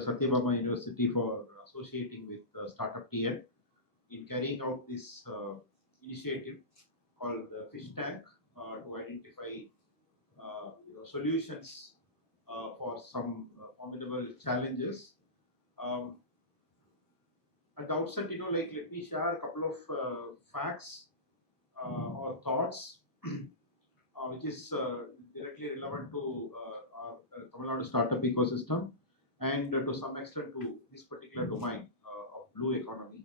Satyabama University for associating with StartupTN in carrying out this initiative called the Fish Tank to identify solutions for some formidable challenges. At the outset, let me share a couple of facts or thoughts, which is directly relevant to our Tamil Nadu startup ecosystem and to some extent to this particular domain of blue economy.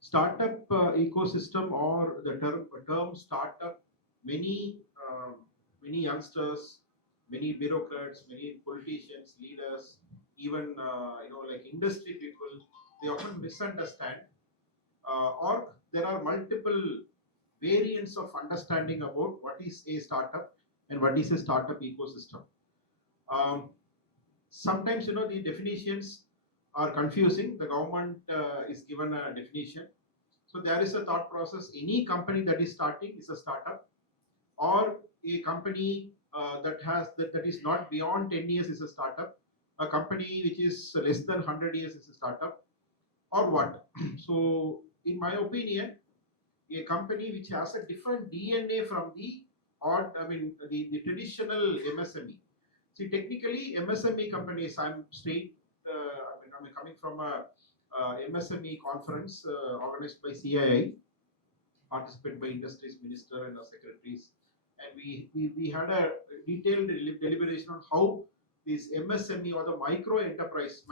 Startup ecosystem or the term startup, many youngsters, many bureaucrats, many politicians, leaders, even like industry people, they often misunderstand, or there are multiple variants of understanding about what is a startup and what is a startup ecosystem. Sometimes the definitions are confusing. The government is given a definition, so there is a thought process. Any company that is starting is a startup, or a company that is not beyond 10 years is a startup. A company which is less than 100 years is a startup, or what? So, in my opinion, a company which has a different DNA from the traditional MSME. See, technically, MSME companies. I'm coming from a MSME conference organized by CII, participated by Industries Minister and our secretaries, and we had a detailed deliberation on how this MSME or the micro enterprise,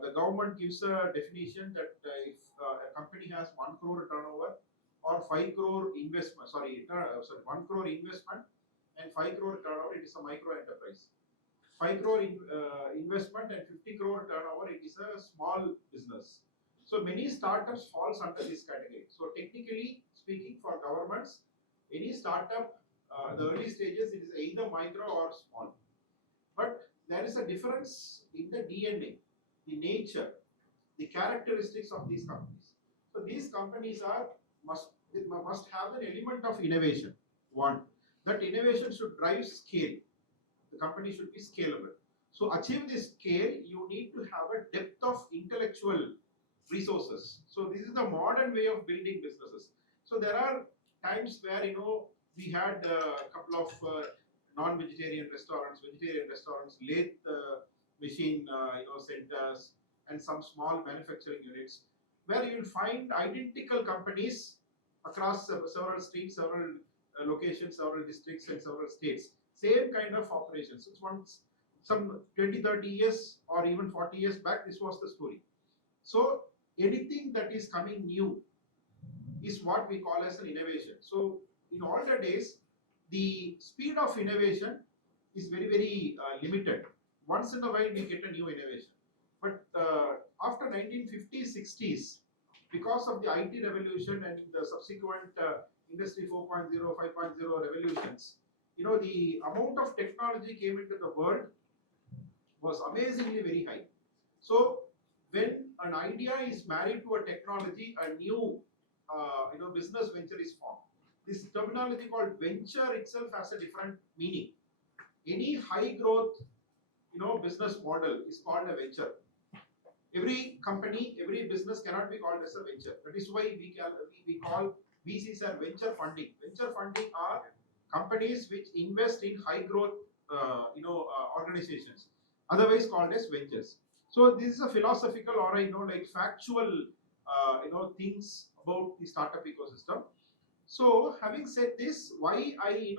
the government gives a definition that if a company has 1 crore turnover or 5 crore investment, 1 crore investment and 5 crore turnover, it is a micro enterprise. 5 crore investment and 50 crore turnover, it is a small business. So many startups falls under this category. So technically speaking, for governments, any startup, the early stages, it is either micro or small. But there is a difference in the DNA, the nature, the characteristics of these companies. So these companies must have an element of innovation. One, that innovation should drive scale. The company should be scalable. So achieve this scale, you need to have a depth of intellectual resources. So this is the modern way of building businesses. So there are times where we had a couple of non-vegetarian restaurants, vegetarian restaurants, lathe machine centers, and some small manufacturing units, where you will find identical companies across several streets, several locations, several districts, and several states. Same kind of operations. It's once some 20, 30 years or even 40 years back, this was the story. So anything that is coming new is what we call as an innovation. So in older days, the speed of innovation is very, very limited. Once in a while, we get a new innovation. But after 1950s, 60s, because of the IT revolution and the subsequent Industry 4.0, 5.0 revolutions, the amount of technology came into the world was amazingly very high. So when an idea is married to a technology, a new business venture is formed. This terminology called venture itself has a different meaning. Any high growth business model is called a venture. Every company, every business cannot be called as a venture. That is why we call VCs are venture funding. Venture funding are companies which invest in high growth organizations, otherwise called as ventures. So this is a philosophical or factual things about the startup ecosystem. So having said this, why I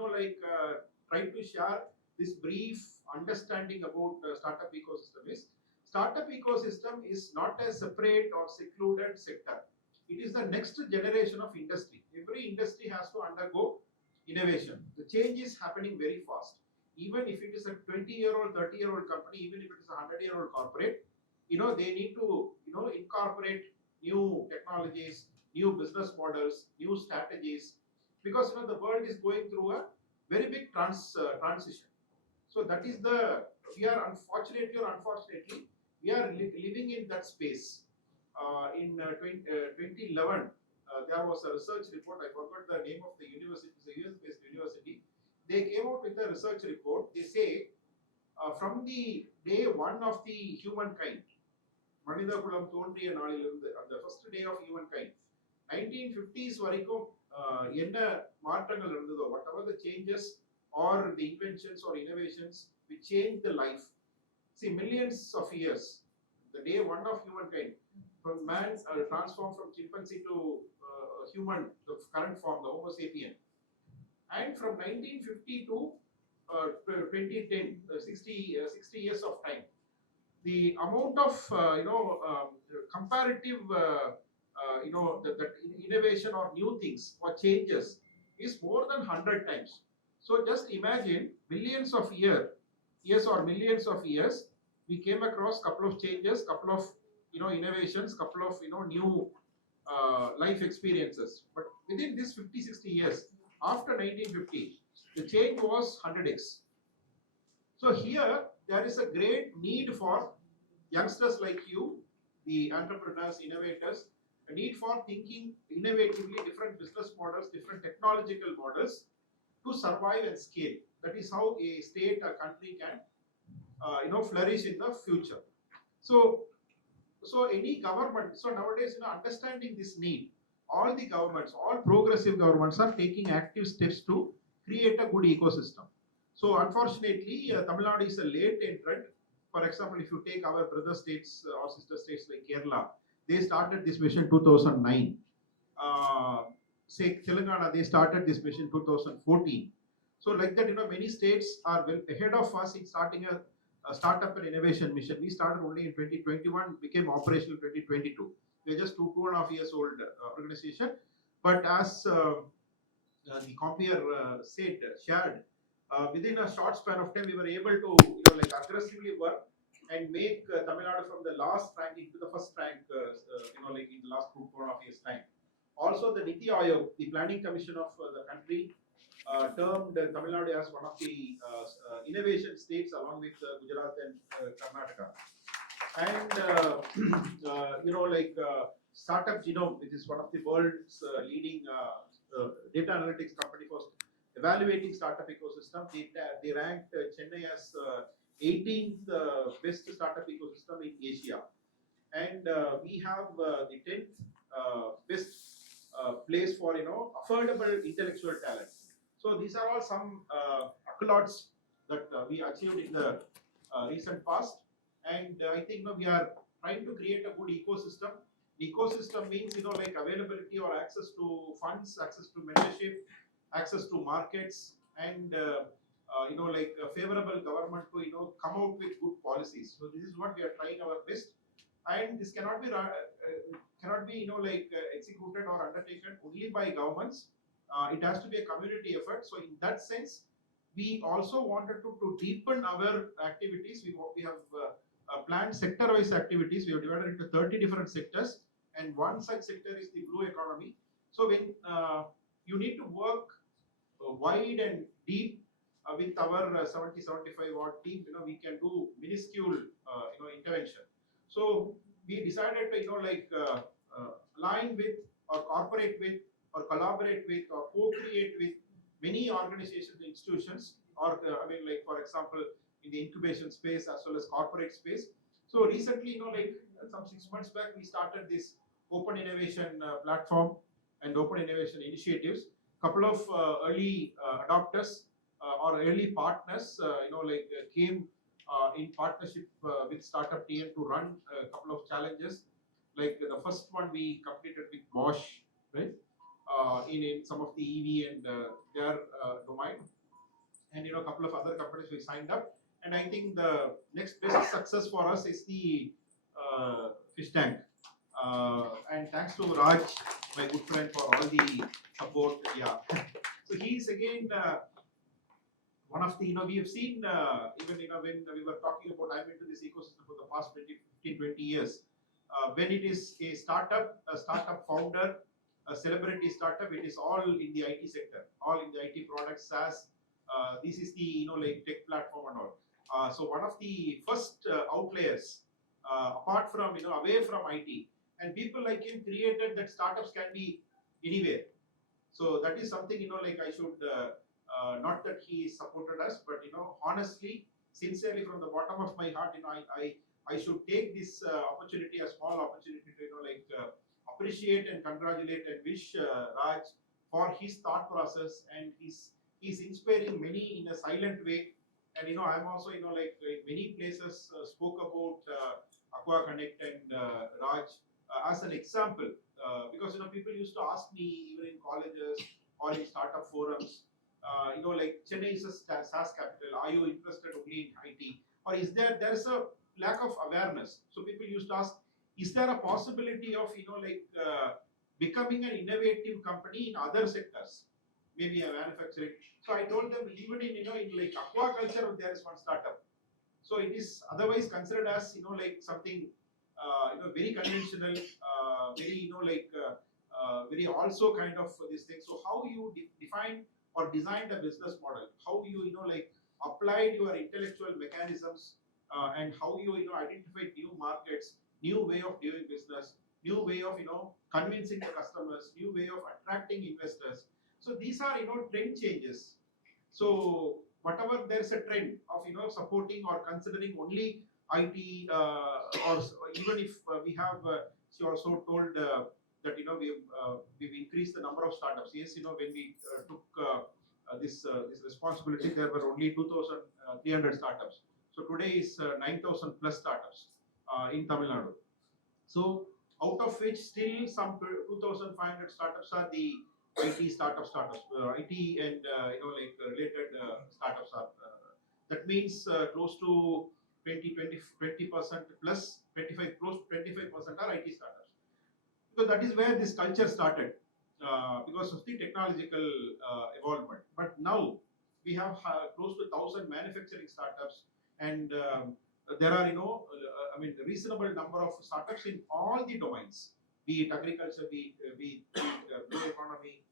try to share this brief understanding about startup ecosystem is, startup ecosystem is not a separate or secluded sector. It is the next generation of industry. Every industry has to undergo innovation. The change is happening very fast. Even if it is a 20-year-old, 30-year-old company, even if it is a 100-year-old corporate, they need to incorporate new technologies, new business models, new strategies, because the world is going through a very big transition. So that is we are unfortunately or unfortunately, we are living in that space. In 2011, there was a research report, I forgot the name of the university, it's a US-based university. they came out with a research report. They say from the day one of the humankind, மனித குலம் தோன்றிய நாளிலிருந்து, அந்த first day of humankind, 1950s வரைக்கும் என்ன மாற்றங்கள் இருந்ததோ, whatever the changes or the inventions or innovations which changed the life. See, millions of years, the day one of humankind, from man transformed from chimpanzee to human, the current form, the Homo sapien. And from 1950 to 2010, 60 years of time, the amount of comparative that innovation or new things or changes is more than 100 times. So just imagine billions of years or millions of years, we came across couple of changes, couple of innovations, couple of new life experiences. But within this 50-60 years, after 1950, the change was 100x. So here there is a great need for youngsters like you, the entrepreneurs, innovators, a need for thinking innovatively, different business models, different technological models to survive and scale. That is how a state, a country can flourish in the future. So any government, so nowadays, understanding this need, all the governments, all progressive governments are taking active steps to create a good ecosystem. So unfortunately, Tamil Nadu is a late entrant. For example, if you take our brother states or sister states like Kerala, they started this mission 2009. Say Telangana, they started this mission 2014. So like that, many states are well ahead of us in starting a startup and innovation mission. We started only in 2021, became operational in 2022. We're just 2.5 years old organization. But as the compeer shared, within a short span of time, we were able to aggressively work and make Tamil Nadu from the last rank into the first rank, in the last 2.5 years time. Also, the Niti Aayog, the planning commission of the country, termed Tamil Nadu as one of the innovation states along with Gujarat and Karnataka. And Startup Genome, which is one of the world's leading data analytics company for evaluating startup ecosystem, they ranked Chennai as 18th best startup ecosystem in Asia. And we have the 10th best place for affordable intellectual talent. So these are all some accolades that we achieved in the recent past. And I think we are trying to create a good ecosystem. Ecosystem means availability or access to funds, access to mentorship, access to markets, and a favorable government to come out with good policies. So this is what we are trying our best, and this cannot be executed or undertaken only by governments. It has to be a community effort. So in that sense, we also wanted to deepen our activities. We have planned sector-wise activities. We have divided into 30 different sectors, and one such sector is the blue economy. So when you need to work wide and deep with our 70-75 watt team, we can do minuscule intervention. So we decided to align with or cooperate with or collaborate with or co-create with many organizations, institutions, or for example, in the incubation space as well as corporate space. So recently, some 6 months back, we started this open innovation platform and open innovation initiatives. Couple of early adopters or early partners, came in partnership with StartupTN to run a couple of challenges. Like the first one we completed with Bosch, right? In some of the EV and their domain, and a couple of other companies we signed up. And I think the next best success for us is the fish tank. And thanks to Raj, my good friend, for all the support. Yeah. So he's again one of the, we have seen even when we were talking about, I'm into this ecosystem for the past 15-20 years. When it is a startup founder, a celebrity startup, it is all in the IT sector, all in the IT products, SaaS. This is the tech platform and all. So one of the first outliers, apart from away from IT, and people like him created that startups can be anywhere. So that is something I should Not that he supported us, but honestly, sincerely from the bottom of my heart, I should take this opportunity, a small opportunity to appreciate and congratulate and wish Raj for his thought process, and he's inspiring many in a silent way. And I'm also in many places spoke about Aqua Connect and Raj as an example, because people used to ask me even in colleges or in startup forums, like Chennai is a SaaS capital. Are you interested only in IT, or is there's a lack of awareness? So people used to ask, is there a possibility of becoming an innovative company in other sectors, maybe a manufacturing? So I told them, even in in like aquaculture there is one startup. So it is otherwise considered as something very conventional, very very also kind of this thing. So how you define or designed a business model, how you applied your intellectual mechanisms, and how you identified new markets, new way of doing business, new way of convincing the customers, new way of attracting investors. So these are trend changes. So whatever there's a trend of supporting or considering only IT, or even if we have, she also told that we've increased the number of startups. Yes, when we took this responsibility, there were only 2,300 startups. So today is 9,000 plus startups in Tamil Nadu. So out of which still some 2,500 startups are the IT startups, IT and related startups are. That means close to 20% plus 25, close to 25% are IT startups. Because that is where this culture started, because of the technological evolvement. But now we have close to 1,000 manufacturing startups, and there are reasonable number of startups in all the domains, be it agriculture, be it blue economy,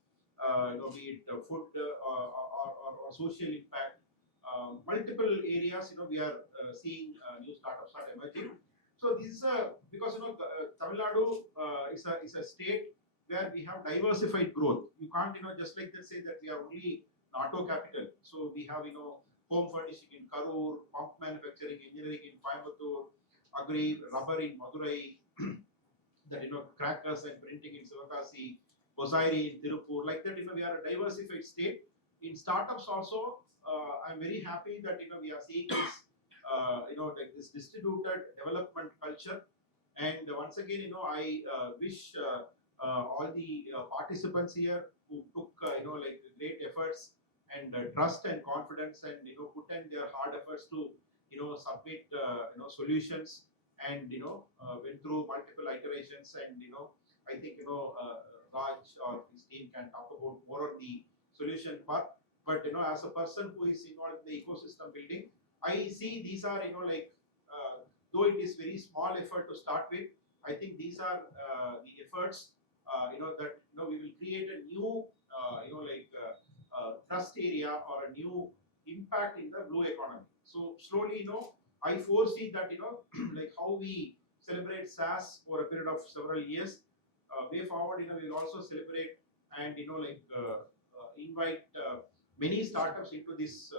be it food, or social impact. Multiple areas, we are seeing new startups are emerging. So this is because Tamil Nadu is a state where we have diversified growth. You can't just like that say that we are only auto capital. So we have home furnishing in Karur, pump manufacturing, engineering in Coimbatore, agri, rubber in Madurai, that crackers and printing in Sivakasi, Bosairi in Tirupur. Like that, we are a diversified state. In startups also, I'm very happy that we are seeing this like this distributed development culture. And once again, I wish all the participants here who took great efforts and trust and confidence, and put in their hard efforts to submit solutions, and went through multiple iterations. And I think Raj or his team can talk about more on the solution part. But as a person who is involved in the ecosystem building, I see these are though it is very small effort to start with, I think these are the efforts that we will create a new trust area or a new impact in the blue economy. So slowly, I foresee that like how we celebrate SaaS for a period of several years, way forward, we will also celebrate and invite many startups into this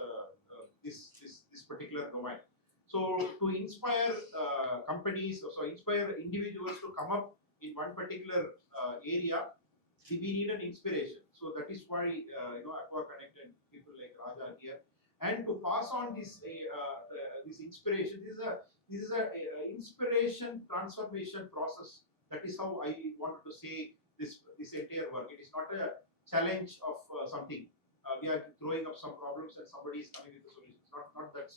this particular domain. So to inspire companies, so inspire individuals to come up in one particular area, we need an inspiration. So that is why Aqua Connect and people like Raj are here, and to pass on this this inspiration. This is a inspiration transformation process. That is how I wanted to say this entire work. It is not a challenge of something. We are throwing up some problems and somebody is coming with the solutions. Not that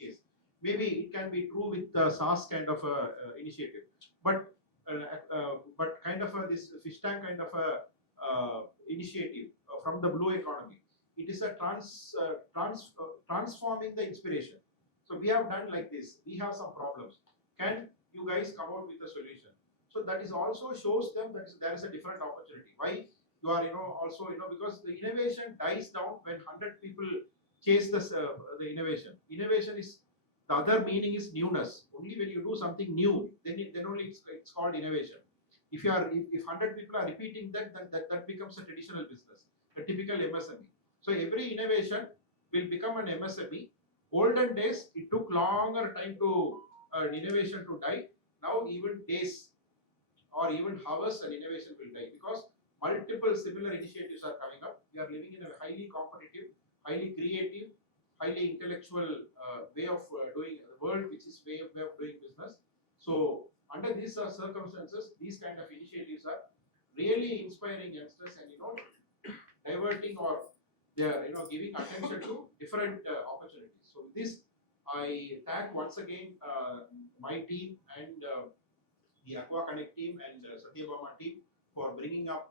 case. Maybe it can be true with SaaS kind of initiative, but kind of this fish tank kind of a initiative from the blue economy. It is a transforming the inspiration. So we have done like this. We have some problems. Can you guys come out with a solution? So that is also shows them that there is a different opportunity. Why? You are also because the innovation dies down when 100 people chase the innovation. Innovation is the other meaning is newness. Only when you do something new, then only it's called innovation. If 100 people are repeating that, then that becomes a traditional business, a typical MSME. So every innovation will become an MSME. Olden days, it took longer time to innovation to die. Now even days or even hours an innovation will die, because multiple similar initiatives are coming up. We are living in a highly competitive, highly creative, highly intellectual way of doing the world, which is way of doing business. So under these circumstances, these kind of initiatives are really inspiring youngsters, and diverting, or they are giving attention to different opportunities. So with this, I thank once again my team and the Aqua Connect team and Satyabama team for bringing up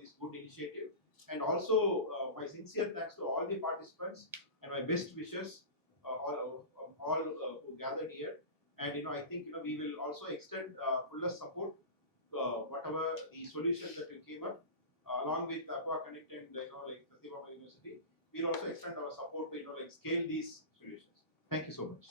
this good initiative, and also my sincere thanks to all the participants and my best wishes all who gathered here. And I think we will also extend fullest support whatever the solutions that we came up along with Aqua Connect and like Satyabama University. We'll also extend our support to scale these solutions. Thank you so much.